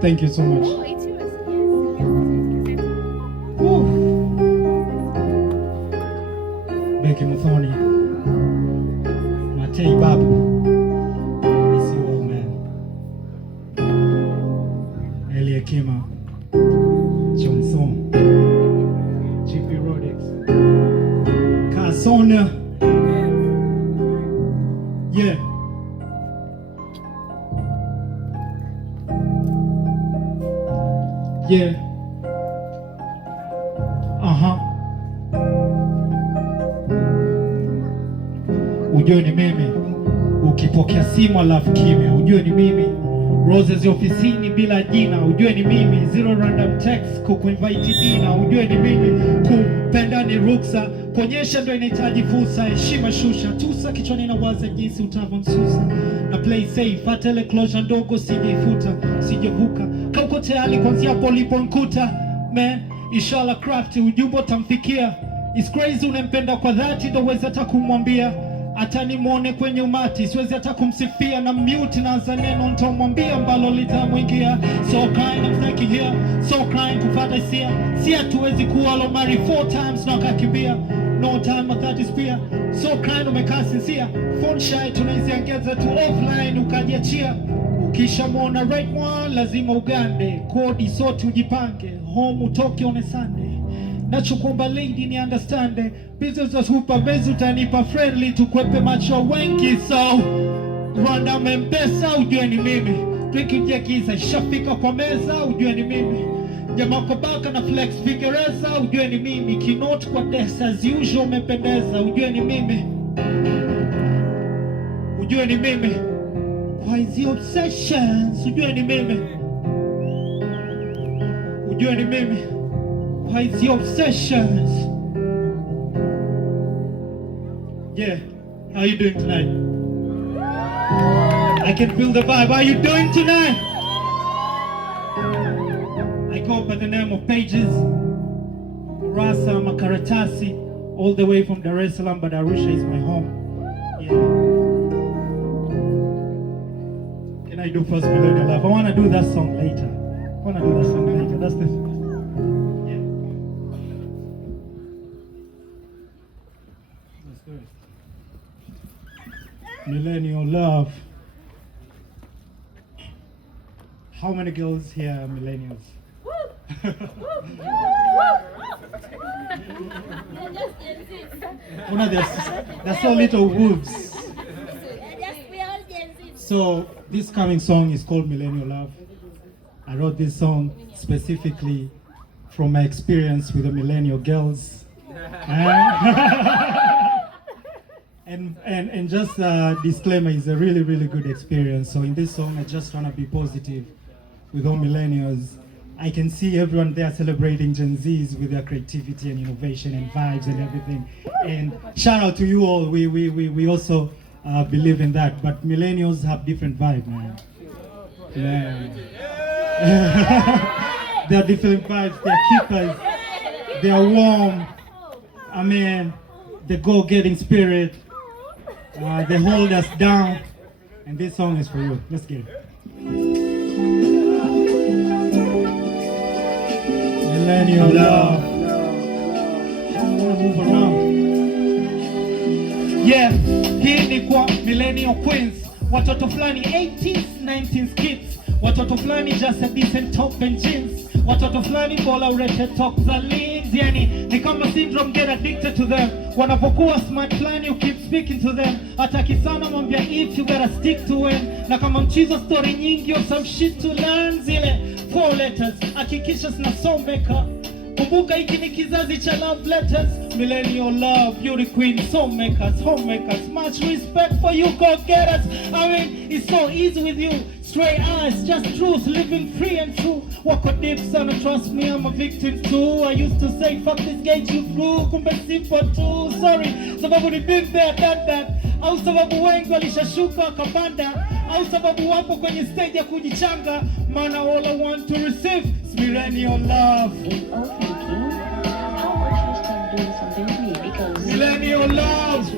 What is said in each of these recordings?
Thank you so much. Becky Muthoni, Matei Babu, I see you all, man. Elia Kima, Johnson, GP Rodex, Carsona, yeah. Yeah. Ujue ni mimi ukipokea simu alafu kimya, ujue ni mimi roses ofisini bila jina, ujue ni mimi zero random text kukuinvite dinner, ujue ni mimi kupenda ni ruksa, kuonyesha ndio inahitaji fursa, heshima shusha tusa kichwani na waza jinsi utavonsusa na play safe, hata ile closure ndogo sijaifuta sijavuka kauko tayari kwanzia hapo uliponikuta man, inshallah craft ujumbe utamfikia. It's crazy unampenda kwa dhati ndio uweze hata kumwambia, hata nimuone kwenye umati siwezi hata kumsifia, na mute na zaneno nitamwambia ambalo litamwingia. So kind of thank you here, so kind kufata hisia, si hatuwezi kuwa lomari 4 times na kakimbia, no time of that is fear. So kind umekaa sincere, phone shy tunaiziongeza tu offline ukajiachia, ukisha muona right one lazima ugande, kodi sote ujipange, home utoke on a Sunday. Nachokuomba lady ni understand, business za super base utanipa friendly, tukwepe macho wengi, so rwanda membesa ujue ni mimi, tukija giza ishafika kwa meza ujue ni mimi, jamaa kwa baka na flex Vingereza ujue ni mimi, keynote kwa desk as usual umependeza ujue ni mimi, ujue ni mimi, why is the obsessions ujue ni mimi, ujue ni mimi, why is the obsessions. Yeah, how are you doing tonight? I can feel the vibe. How are you doing tonight? I go by the name of Pages Rasa Makaratasi, all the way from Dar es Salaam, but Arusha is my home. Yeah. Can I do first Millennial Love? I want to do that song later. That's the Millennial Love. How many girls here are millennials? They're so little wolves. So this coming song is called Millennial Love. I wrote this song specifically from my experience with the millennial girls. And just a disclaimer, it's a really, really good experience. So in this song, I just want to be positive with all millennials. I can see everyone there celebrating Gen Zs with their creativity and innovation and vibes and everything. And shout out to you all. We also believe in that. But millennials have different vibe, man. Yeah. They are different vibes. They are keepers. They are warm. I mean, the go-getting spirit. They hold us down, and this song is for you. Let's get it. Millennial Love. I wanna move around. Yeah, hii ni kwa millennial queens, watoto fulani 18s, 19s kids, watoto fulani just a decent top and jeans, watoto fulani bola urete talk za leans, yani ni kama syndrome, get addicted to them. Wanapokuwa smart fulani you keep speaking to them, ataki sana mwambia if you gotta stick to it, na kama mchizo story nyingi or some shit to learn, zile 4 letters hakikisha zinasomeka. Kumbuka hiki ni kizazi cha love letters. Millennial love, beauty queen, soulmakers, homemakers. Much respect for you, go getters. I mean, it's so easy with you. Straight eyes, just truth, living free and true. Wako deep sana, trust me, I'm a victim too. I used to say, fuck this gate you through. Kumbe simple too, sorry. Sababu ni been there, done that. Au sababu wengi walishashuka wakapanda. au sababu wapo kwenye stage ya kujichanga, maana all I want to receive is millennial love. Millennial love.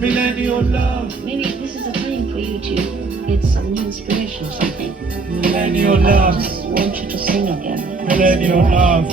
Millennial love. Maybe this is a time for you to get some new inspiration or something. Millennial love. I just want you to sing again. Millennial love.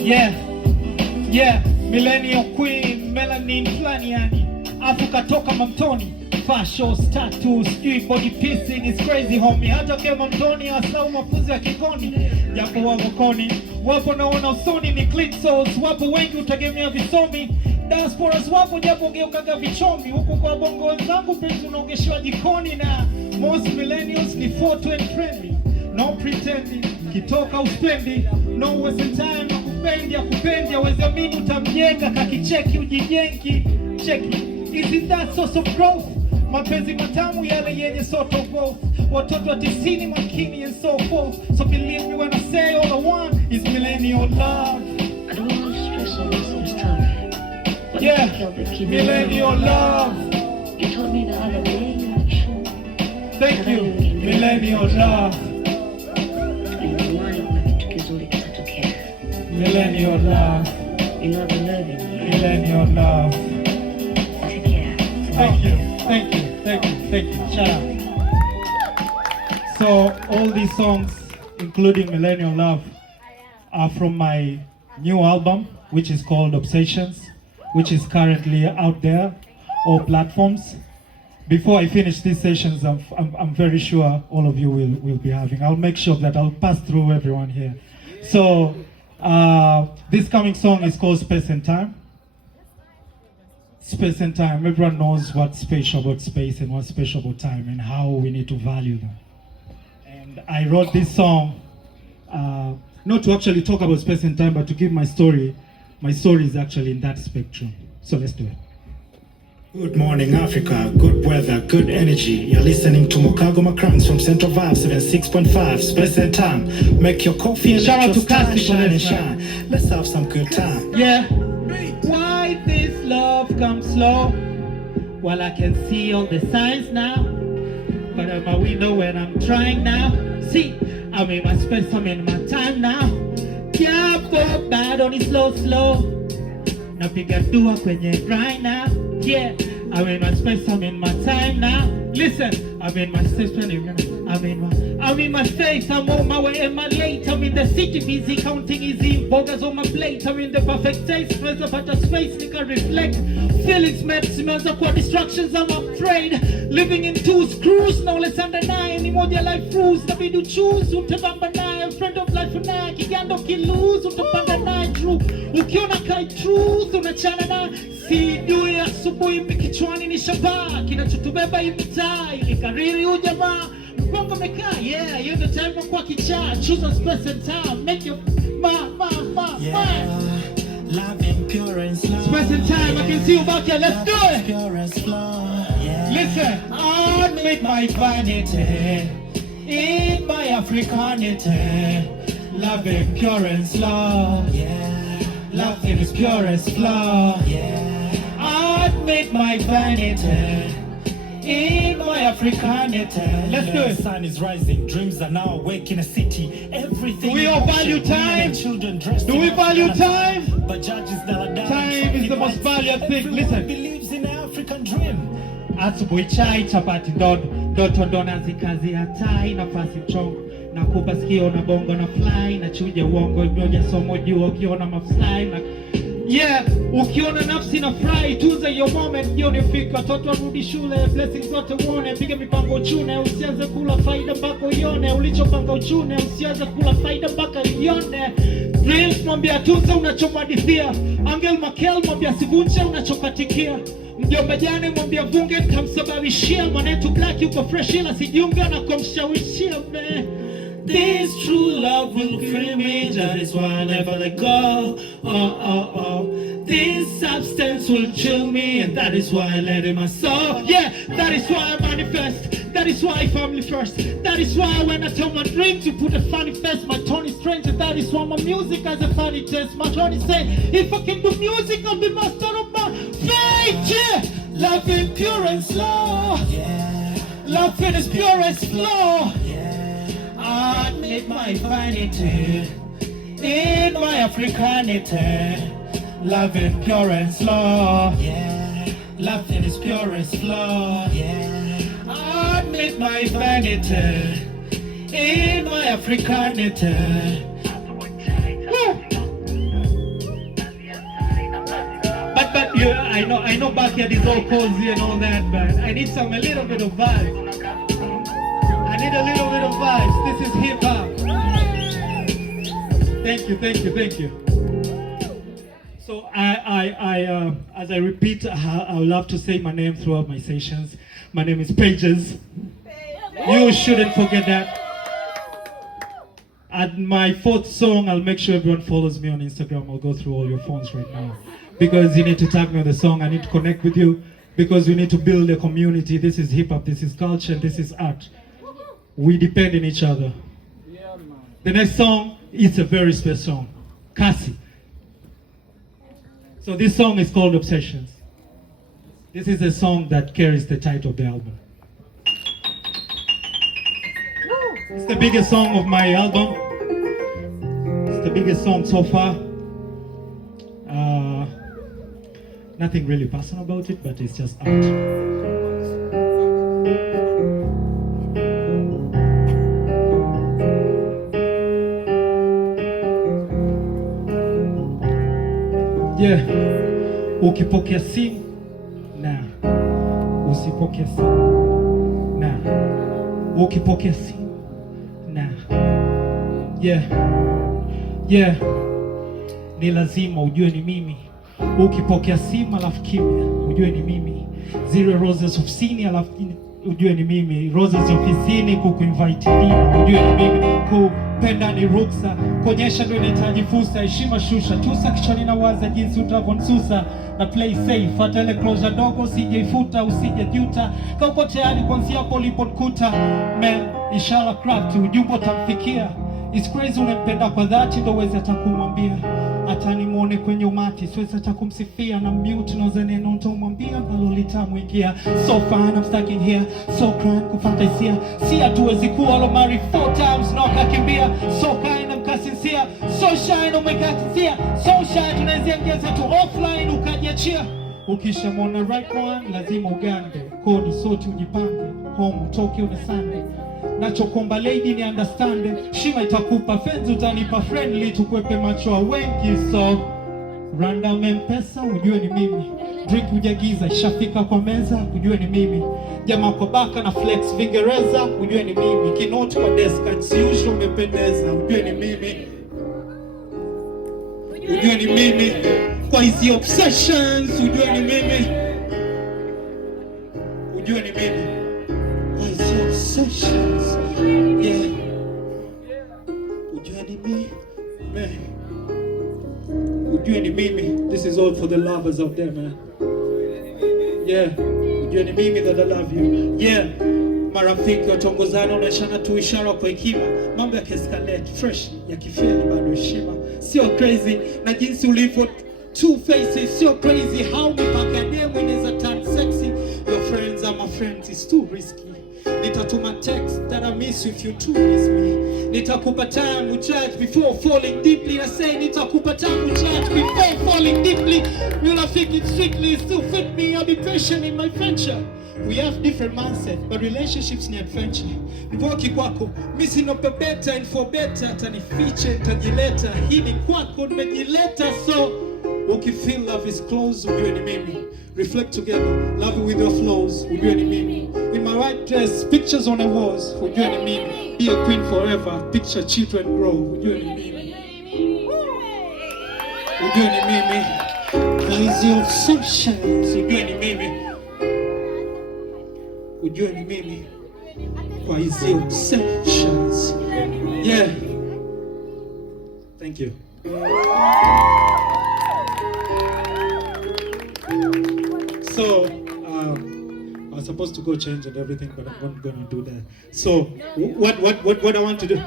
Yeah. Yeah. Millennial queen. Melanin flani yani. Afu katoka mamtoni. Fashion status. Sijui body piercing is crazy homie. Hata kema mamtoni asau mafunzi ya kikoni. Japo wako koni. Wapo naona usoni ni clean souls. Wapo wengi utagemea visomi. Diasporas wapo japo geukaga vichomi. Huku kwa bongo wenzangu penzi unaogeshwa jikoni. Na most millennials ni 420 friendly. No pretending, kitoka uspendi. No wasting time, akupendi, akupendi. Awezi amini utamjenga, kakicheki ujijengi. Cheki, isn't that source of growth? Mapenzi matamu yale yenye sort of growth. Watoto wa 90 makini and so forth. So believe me when I say all I want is millennial love. I don't want to stress on some stuff. But Yeah, millennial love. You told me the other day, you're not sure. Thank you, millennial love. Millennial love. You know the love in here. Millennial love. Take care. Thank you, thank you, thank you, thank you. Shout out. So all these songs, including Millennial Love, are from my new album, which is called Obsessions, which is currently out there, all platforms. Before I finish these sessions, I'm very sure all of you will be having. I'll make sure that I'll pass through everyone here. So this coming song is called Space and Time. Space and time. Everyone knows what's special about space and what's special about time and how we need to value them. And I wrote this song not to actually talk about space and time, but to give my story. My story is actually in that spectrum. So let's do it. Good morning, Africa. Good weather, good energy. You're listening to Mokago Macrans from Central Vibe 76.5. Space and time. Make your coffee and Shout let out your to star Cassie for shine and this, shine. Let's have some good time. Yeah. Why this love comes slow? Well, I can see all the signs now. But at my window when I'm trying now. See, I'm in my space, I'm in my time now. Can't fall bad on it slow. Napiga dua kwenye grind now. Yeah, I'm in my space, I'm in my time now. Listen, I'm in my space, I'm in my face, I'm on my way, am I late? I'm in the city, busy counting easy burgers on my plate. I'm in the perfect taste, friends about the space, nigga reflect. Feelings met, smells of what distractions, I'm afraid. Living in two screws, no less than 9. Ni moja life rules, na bidu choose. Utabamba naye, friend of life naye. Kigando kilose, utapanda naye true. Ukiona kai truth, unachana naye. Sijui asubuhi mikichwani ni shabaa. Kinachotubeba imitaa, ili kariri ujamaa. Mpongo mekaa, yeah, you're the time of kwa kichaa. Choose a space and time, make your Love and pure and slow. Space and time, I can see you back here, let's do it. Pure and slow. Yeah. Listen, I made my vanity in my Africanity. Love and pure and slow. Yeah. Love is pure and slow. Yeah. I made my vanity in my Africanity. Let's do The it. sun is rising, dreams are now awake in a city. Everything. Do we all value time? Children dressed Do we in value African time? attire. But judges that Time is the most valued thing. Everyone Listen. believes in the African dream. Asubuhi chai chapati ndoto ndo nazikazi hatai nafasi mchongo nakupa sikio na bongo na fly na chuja uongo moja somo juu ukiona mafly na yeah ukiona nafsi na fly tuza your moment jioni fika watoto warudi shule blessings zote uone piga mipango uchune usianze kula faida mpaka uione ulichopanga uchune usianze kula faida mpaka uione dreams mwambia tuza unachomwadithia Angel Makel mwambia sivunje unachokatikia mjomba jane mwambia vunge tamsababishia mwanetu black yuko fresh ila sijiunga na kumshawishia man. This true love will free me, that is why I never let go. This substance will chill me, and that is why I let in my soul. Yeah, that is why I manifest. That is why family first. That is why when I tell my dream to put a funny face, my tone is strange, and that is why my music has a funny taste. My tone is say, if I can do music, I'll be master of my fate. Yeah. Loving pure and slow. Love in its purest flow. I admit my vanity in my Africanity. Love in pure and slow. Love in its purest flow. I admit my vanity in my Africanity. But yeah, I know backyard is all cozy and all that, but I need a little bit of vibes. I need a little bit of vibes. This is hip hop. Thank you. So as I repeat, I would love to say my name throughout my sessions. My name is Pages. You shouldn't forget that. At my 4th song, I'll make sure everyone follows me on Instagram. I'll go through all your phones right now. Because you need to tag me on the song. I need to connect with you. Because we need to build a community. This is hip hop, this is culture, this is art. We depend on each other. The next song is a very special song. Kasi. So this song is called Obsessions. This is a song that carries the title of the album. It's the biggest song of my album. It's the biggest song so far. Nothing really personal about it, but it's just art. Yeah, ukipokea simu na usipokea simu na ukipokea simu na yeah, ni lazima ujue ni mimi. Ukipokea simu alafu kimya, ujue ni mimi. Zero roses ofisini alafu ujue ni mimi. Roses ofisini kukuinvite dinner, ujue ni mimi. Kupenda ni ruksa, kuonyesha ndio inahitaji fursa. Heshima shusha, tusa kichwani na waza jinsi utavonsusa. Na play safe, hata ile closure dogo usijeifuta, usijejuta. Kama upo tayari kuanzia hapo ulipokuta. Man, inshallah craft, ujumbe utamfikia. It's crazy unampenda kwa dhati ndio uweze hata kumwambia. Hata nimuone kwenye umati siwezi hata kumsifia. Na mute nauza neno nitamwambia ambalo litamwingia. So fine I'm stuck in here, so crying kufantasia. Si hatuwezi kuwa lomari 4 times na ukakimbia. So kind I'm sincere, so shine umekatisia. So shine tunaweza ngeza tu offline ukajiachia. Ukishamona right one lazima ugande. Kodi sote ujipange, home utoke une Sunday. Nachokomba lady ni understand. Shima itakupa fans utanipa friendly. Tukwepe macho wengi so random M-Pesa ujue ni mimi. Drink ujagiza ishafika kwa meza ujue ni mimi. Jamaa kwa baka na flex Vingereza ujue ni mimi. Keynote kwa desk as usual umependeza ujue ni mimi. Ujue ni mimi. Kwa hizi obsessions ujue ni mimi. Ujue ni mimi. Obsessions, yeah. Ujue ni mimi, man. Ujue ni mimi. This is all for the lovers out there, man. Yeah. Ujue ni mimi that I love you. Yeah. Marafiki watongozana unaishana tu ishara kwa hekima. Mambo ya escalate fresh ya kifeli bado heshima. Sio crazy na jinsi ulivyo two faces. Sio crazy how mpaka demu inaweza turn sexy. Your friends are my friends, it's too risky. Nitatuma text that I miss you if you too miss me. Nitakupa time to judge before falling deeply. I say nitakupa time to judge before falling deeply. Will I think it strictly still fit me? I'll be patient in my venture. We have different mindset, but relationships ni adventure. Mboki kwako, misi no better and for better. Tanifiche, tajileta, hili kwako nimejileta. So, ukifeel love is close, ujue ni mimi. Reflect together, love you with your flows, ujue ni mimi. In my white dress, pictures on the walls, ujue ni mimi. Be a queen forever, picture children grow, ujue ni mimi. Ujue ni mimi. Crazy obsessions, ujue ni mimi. Ujue ni mimi. Kwa hizi obsessions. Yeah. Thank you. So, I was supposed to go change and everything, but I'm not going to do that. So, what I want to do?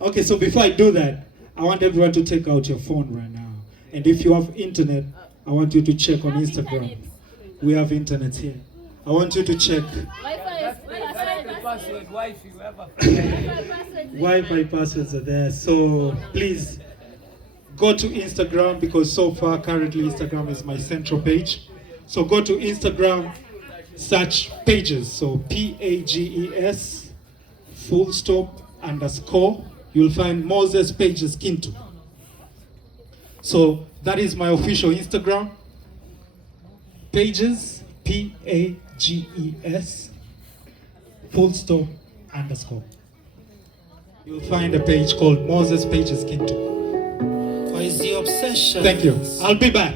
Okay, so before I do that, I want everyone to take out your phone right now. And if you have internet, I want you to check on Instagram. We have internet here. I want you to check Wi-Fi passwords are there. So please go to Instagram, because so far currently Instagram is my central page. So go to Instagram, search pages. So PAGES full stop underscore. You'll find Moses Pages Kintu. So that is my official Instagram. Pages, PAGES full stop underscore. You'll find a page called Moses Pages Kintu. Why is the obsession? Thank you. I'll be back.